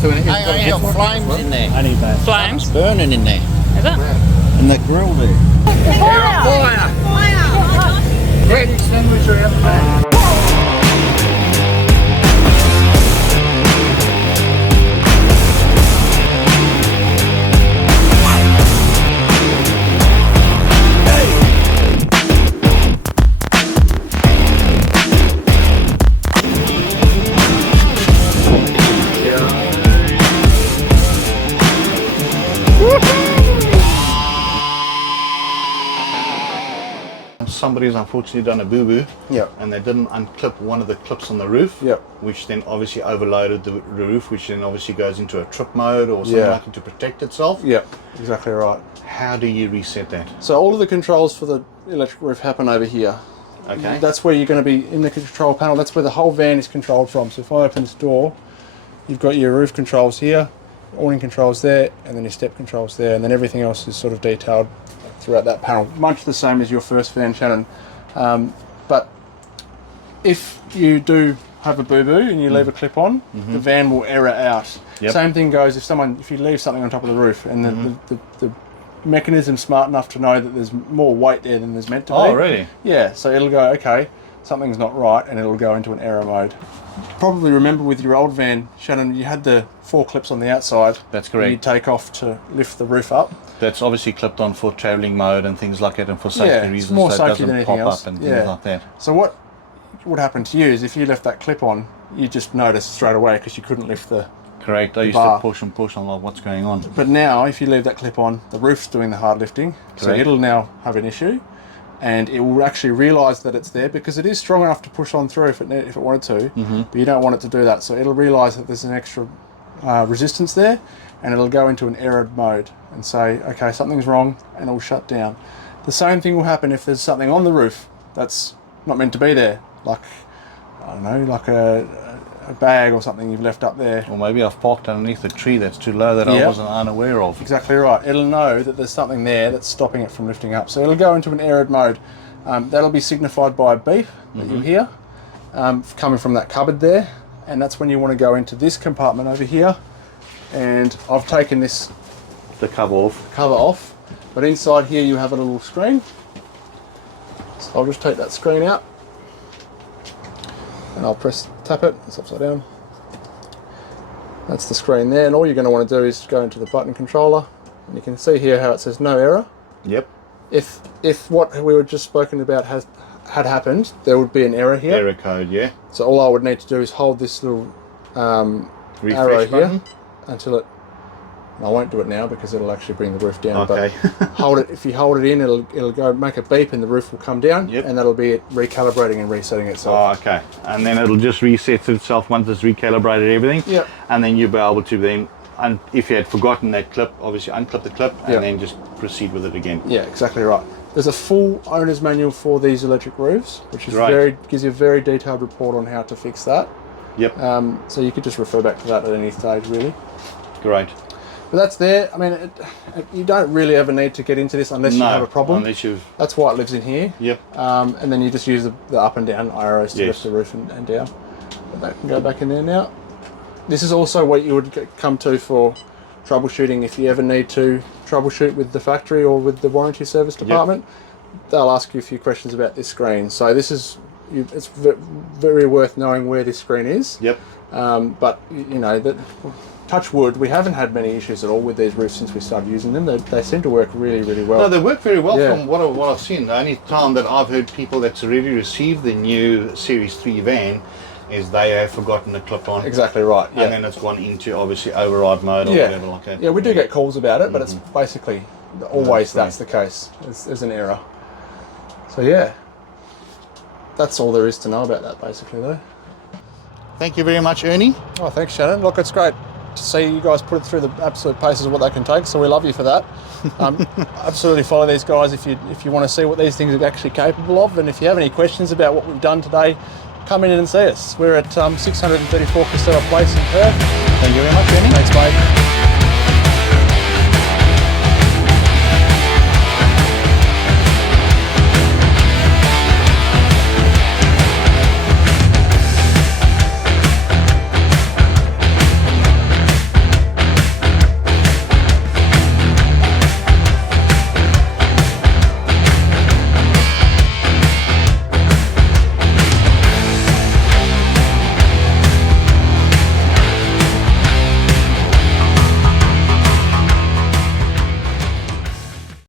So it's got I got flames in there. I need that. Flames? Burning in there. Is it? In the grill there. Fire! Red extinguisher out the back. Somebody's unfortunately done a boo-boo. Yep. And they didn't unclip one of the clips on the roof. Yep. Which then obviously overloaded the roof, which then obviously goes into a trip mode or something like it to protect itself. Yep, exactly right. How do you reset that? So all of the controls for the electric roof happen over here. Okay. That's where you're going to be in the control panel. That's where the whole van is controlled from. So if I open this door, you've got your roof controls here, awning controls there, and then your step controls there, and then everything else is sort of detailed throughout that panel. Much the same as your first van, Shannon. But if you do have a boo-boo and you leave a clip on, the van will error out. Yep. Same thing goes if you leave something on top of the roof and the mechanism's smart enough to know that there's more weight there than there's meant to be. Oh, really? Yeah, so it'll go, okay, something's not right, and it'll go into an error mode. Probably remember with your old van, Shannon, you had the 4 clips on the outside. That's correct. You'd take off to lift the roof up. That's obviously clipped on for travelling mode and things like that, and for safety reasons, more so it safety than doesn't anything pop else. up and things like that. So what would happen to you is if you left that clip on, you just notice straight away because you couldn't lift the Correct. I used bar. to push on like what's going on. But now, if you leave that clip on, the roof's doing the hard lifting, so Correct. it'll now have an issue, and it will actually realise that it's there because it is strong enough to push on through if it wanted to, but you don't want it to do that. So it'll realise that there's an extra resistance there, and it'll go into an error mode and say, okay, something's wrong, and it'll shut down. The same thing will happen if there's something on the roof that's not meant to be there, like, I don't know, like a bag or something you've left up there. Or maybe I've parked underneath a tree that's too low that I wasn't unaware of. Exactly right. It'll know that there's something there that's stopping it from lifting up. So it'll go into an error mode. That'll be signified by a beep that you hear coming from that cupboard there. And that's when you want to go into this compartment over here. And I've taken The cover off. cover off. But inside here you have a little screen. So I'll just take that screen out. And I'll tap it, it's upside down. That's the screen there, and all you're going to want to do is go into the button controller, and you can see here how it says no error. Yep. If what we were just spoken about had happened, there would be an error here. Error code, yeah. So all I would need to do is hold this little arrow Refresh button. here until it. I won't do it now because it'll actually bring the roof down. Okay. But hold it. If you hold it in, it'll go make a beep, and the roof will come down. Yep. And that'll be it recalibrating and resetting itself. Oh, okay. And then it'll just reset itself once it's recalibrated everything. Yep. And then you'll be able to then, and if you had forgotten that clip, obviously unclip the clip and then just proceed with it again. Yeah, exactly right. There's a full owner's manual for these electric roofs, which is gives you a very detailed report on how to fix that. Yep. So you could just refer back to that at any stage, really. Great. But that's there. I mean, you don't really ever need to get into this unless you have a problem. Unless you've. That's why it lives in here. Yep. And then you just use the up and down arrows to Yes. lift the roof and down. But that can go back in there now. This is also what you would come to for troubleshooting if you ever need to troubleshoot with the factory or with the warranty service department. They'll ask you a few questions about this screen. So this is, it's very worth knowing where this screen is. Yep. But you know that. Touch wood, we haven't had many issues at all with these roofs since we started using them. They seem to work really, really well. No, they work very well from what I've seen. The only time that I've heard people that's already received the new Series 3 van is they have forgotten the clip on. Exactly right, And then it's gone into obviously override mode or whatever like that. Yeah, we do get calls about it, but it's basically always that's the case. There's an error. So yeah, that's all there is to know about that basically though. Thank you very much, Ernie. Oh, thanks Shannon. Look, it's great to see you guys put it through the absolute paces of what they can take, so we love you for that. Absolutely follow these guys if you want to see what these things are actually capable of, and if you have any questions about what we've done today, come in and see us. We're at 634 Casella Place in Perth. Thank you very much, Ernie. Thanks mate.